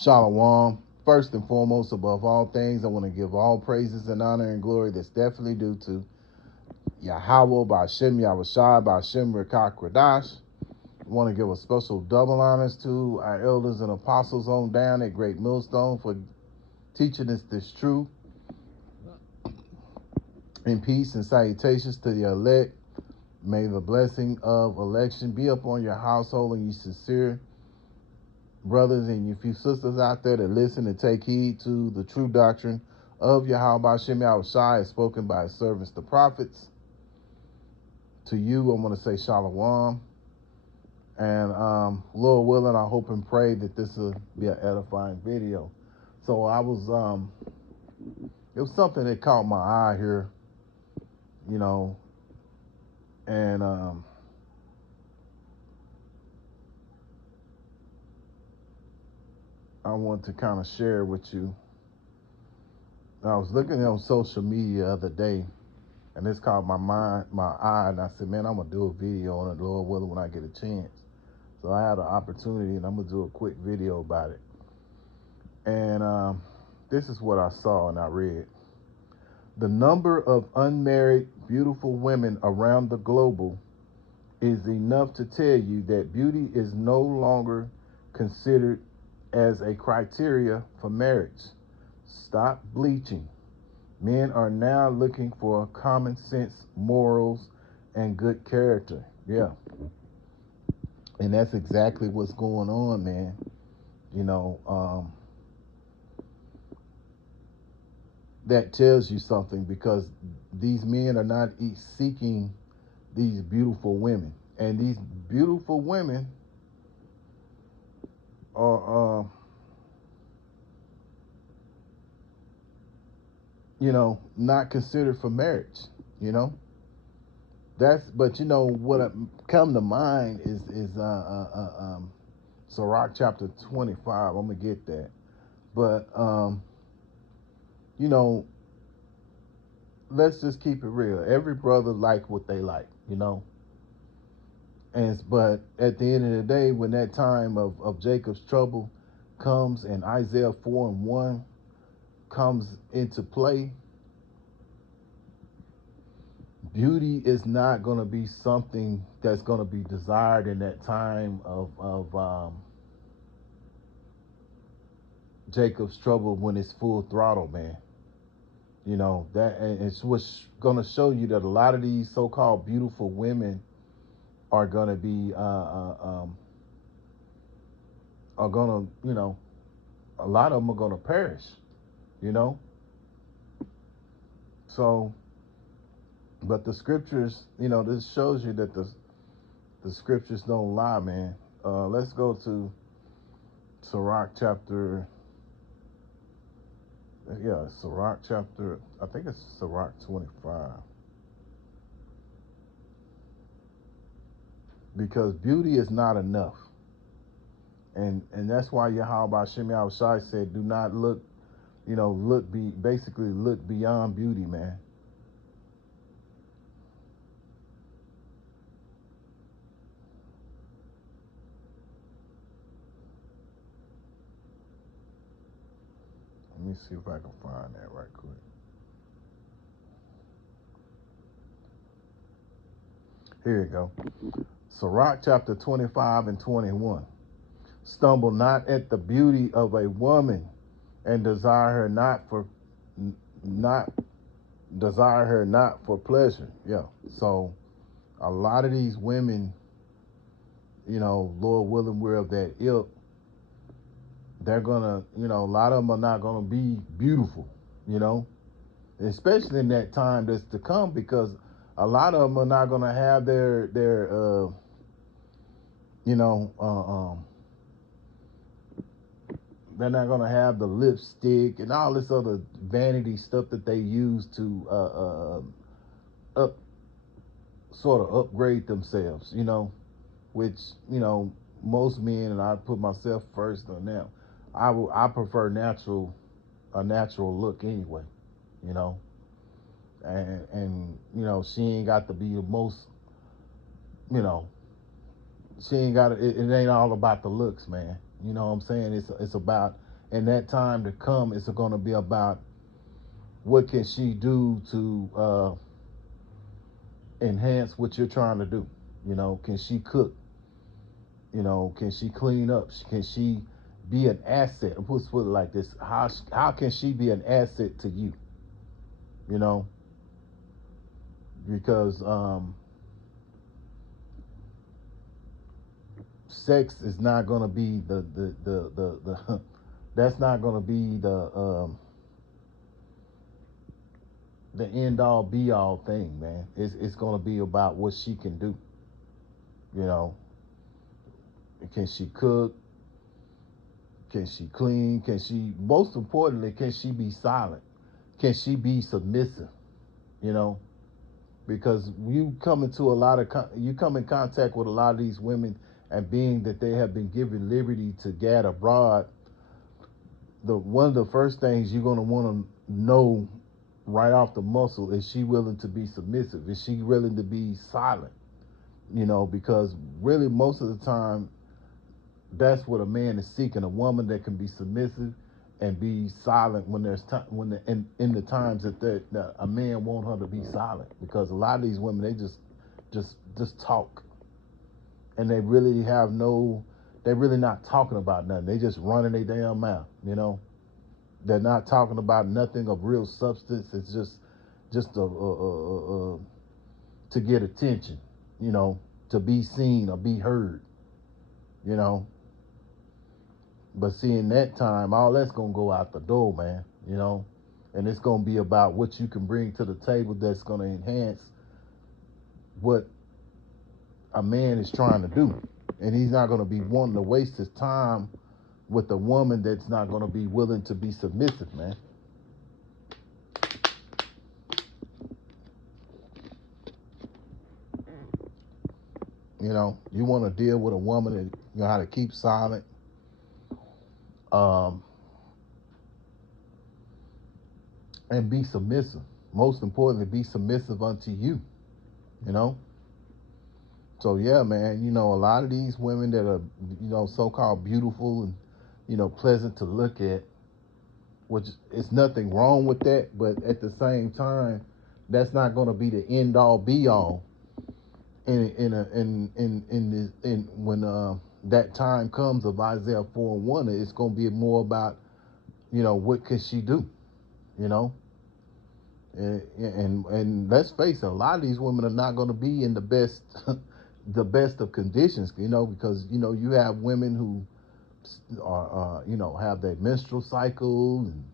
Shalom. First and foremost, above all things, I want to give all praises and honor and glory that's definitely due to Yahweh, Ba'Shem Yahushai, Ba'Shem Rekah Kradash. I want to give a special double honors to our elders and apostles on down at Great Millstone for teaching us this truth. In peace and salutations to the elect. May the blessing of election be upon your household and you sincere brothers and you few sisters out there that listen and take heed to the true doctrine of Yahweh Ba'Shem Yahushai as spoken by his servants, the prophets. To you, I want to say shalom. And Lord willing, I hope and pray that this will be an edifying video. So it was something that caught my eye here, and I want to kind of share with you. I was looking on social media the other day, and this caught my eye, and I said, man, I'm going to do a video on it, Lord willing, when I get a chance. So I had an opportunity, and I'm going to do a quick video about it. And this is what I saw and I read. The number of unmarried, beautiful women around the globe is enough to tell you that beauty is no longer considered as a criteria for marriage. Stop bleaching. Men are now looking for common sense, morals, and good character. Yeah. And that's exactly what's going on, man. That tells you something, because these men are not seeking these beautiful women. And these beautiful women are, not considered for marriage, But what come to mind is Sirach chapter 25. I'm gonna get that, but let's just keep it real. Every brother like what they like, but at the end of the day, when that time of Jacob's trouble comes and Isaiah 4:1 comes into play, beauty is not going to be something that's going to be desired in that time of Jacob's trouble, when it's full throttle, man. That, and it's what's going to show you that a lot of these so-called beautiful women are going to be are going to, a lot of them are going to perish, So, but the scriptures, this shows you that the scriptures don't lie, man. Let's go to Sirach chapter. Sirach chapter, I think it's Sirach 25. Because beauty is not enough. And that's why Yahweh Ba'Shem Yahushai said, do not look, basically look beyond beauty, man. Let me see if I can find that right quick. Here you go. Sirach chapter 25 and 21. Stumble not at the beauty of a woman, and desire her not for pleasure. Yeah. So a lot of these women, Lord willing, we're of that ilk. They're gonna, a lot of them are not gonna be beautiful, especially in that time that's to come, because a lot of them are not gonna have their they're not gonna have the lipstick and all this other vanity stuff that they use to sort of upgrade themselves, which most men, and I put myself first on them, I prefer a natural look anyway, you know, and she ain't got to be the most, you know, she ain't got it ain't all about the looks, man. You know what I'm saying? It's about And that time to come, it's going to be about what can she do to enhance what you're trying to do. You know, can she cook? You know, can she clean up? Can she be an asset? Let's put it like this: how can she be an asset to you? You know, because sex is not going to be the that's not going to be the end all be all thing, man. It's going to be about what she can do. You know, can she cook? Can she clean? Can she, most importantly, can she be silent? Can she be submissive? You know, because you come into a lot of you come in contact with a lot of these women, and being that they have been given liberty to gad abroad, the one of the first things you're going to want to know right off the muscle is she willing to be submissive? Is she willing to be silent? You know, because really most of the time that's what a man is seeking, a woman that can be submissive and be silent when there's time, when in the times that a man want her to be silent, because a lot of these women, they just talk, and they really have no, they're really not talking about nothing. They just running their damn mouth. You know, they're not talking about nothing of real substance. It's just to get attention, you know, to be seen or be heard, you know. But see, in that time, all that's gonna go out the door, man. You know, and it's gonna be about what you can bring to the table that's gonna enhance what a man is trying to do, and he's not gonna be wanting to waste his time with a woman that's not gonna be willing to be submissive, man. You know, you want to deal with a woman that you know how to keep silent, um, and be submissive. Most importantly, be submissive unto you. You know. So yeah, man. You know, a lot of these women that are, you know, so-called beautiful and, you know, pleasant to look at, which is nothing wrong with that, but at the same time, that's not going to be the end all be all. In when that time comes of Isaiah 4:1, it's going to be more about, you know, what can she do, you know. And let's face it, a lot of these women are not going to be in the best the best of conditions, you know, because you know you have women who are you know, have their menstrual cycle and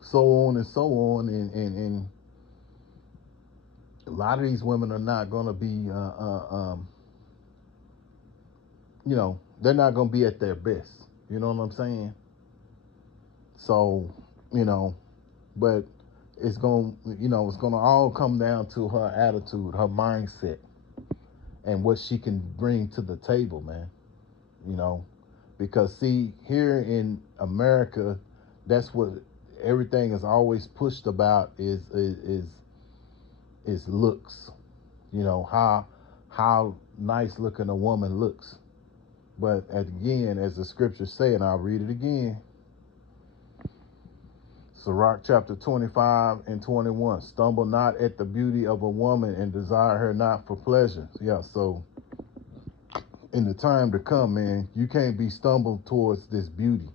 so on and so on, and a lot of these women are not going to be you know, they're not going to be at their best. You know what I'm saying? So, you know, but it's going to, you know, it's going to all come down to her attitude, her mindset, and what she can bring to the table, man. You know, because see, here in America, that's what everything is always pushed about is looks. You know, how nice looking a woman looks. But again, as the scriptures say, and I'll read it again, Sirach chapter 25 and 21. Stumble not at the beauty of a woman and desire her not for pleasure. Yeah, so in the time to come, man, you can't be stumbled towards this beauty.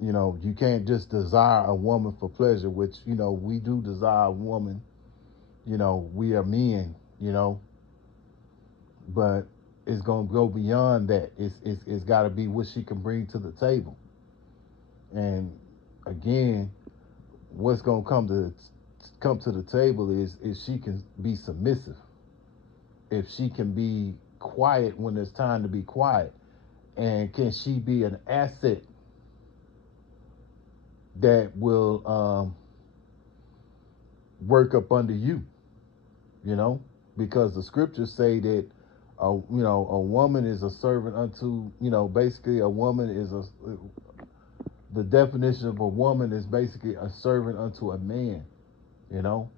You know, you can't just desire a woman for pleasure, which, you know, we do desire a woman. You know, we are men, you know, but it's going to go beyond that. It's got to be what she can bring to the table. And again, what's going to come to the table is she can be submissive. If she can be quiet when it's time to be quiet, and can she be an asset that will work up under you, you know, because the scriptures say that you know, a woman is a servant unto, you know, basically a woman is the definition of a woman is basically a servant unto a man, you know,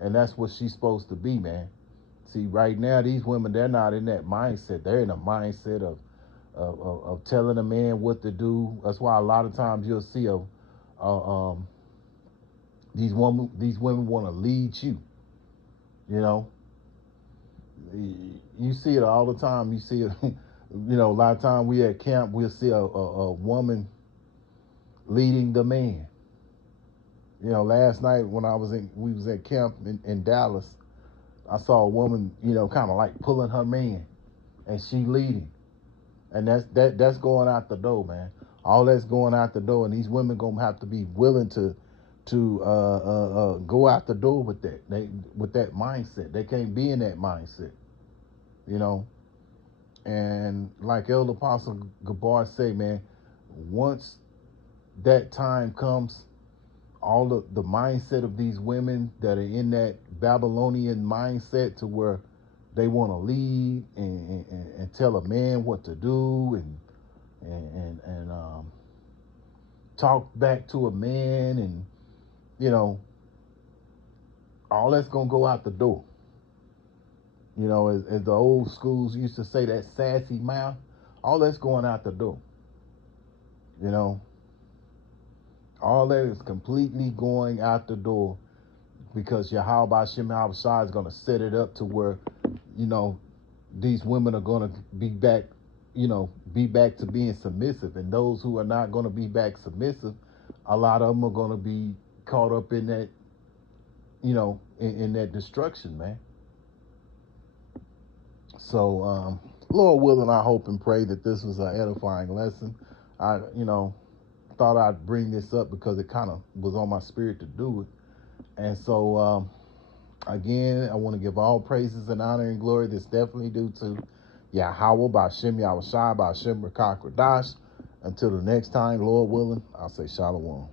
and that's what she's supposed to be, man. See, right now these women, they're not in that mindset. They're in a mindset of telling a man what to do. That's why a lot of times you'll see these women want to lead you. You know, you see it all the time. You see it. A lot of time we at camp, we'll see a woman leading the man. Last night when we was at camp in Dallas, I saw a woman, kind of like pulling her man, and she leading, and that's going out the door, man. All that's going out the door, and these women gonna have to be willing to go out the door with that mindset. They can't be in that mindset, you know. And like Elder Apostle Gabar say, man, once that time comes, all the mindset of these women that are in that Babylonian mindset to where they want to lead and tell a man what to do and talk back to a man, and all that's gonna go out the door. As the old schools used to say, that sassy mouth, all that's going out the door. You know, all that is completely going out the door because Yahweh Shem Shai is going to set it up to where, these women are going to be back to being submissive. And those who are not going to be back submissive, a lot of them are going to be caught up in that, in that destruction, man. So, Lord willing, I hope and pray that this was an edifying lesson. I, thought I'd bring this up because it kind of was on my spirit to do it. And so, again, I want to give all praises and honor and glory that's definitely due to Yahweh, Ba'Shem Yahushua, Ba'Shem Rakak Radash. Until the next time, Lord willing, I'll say Shalom.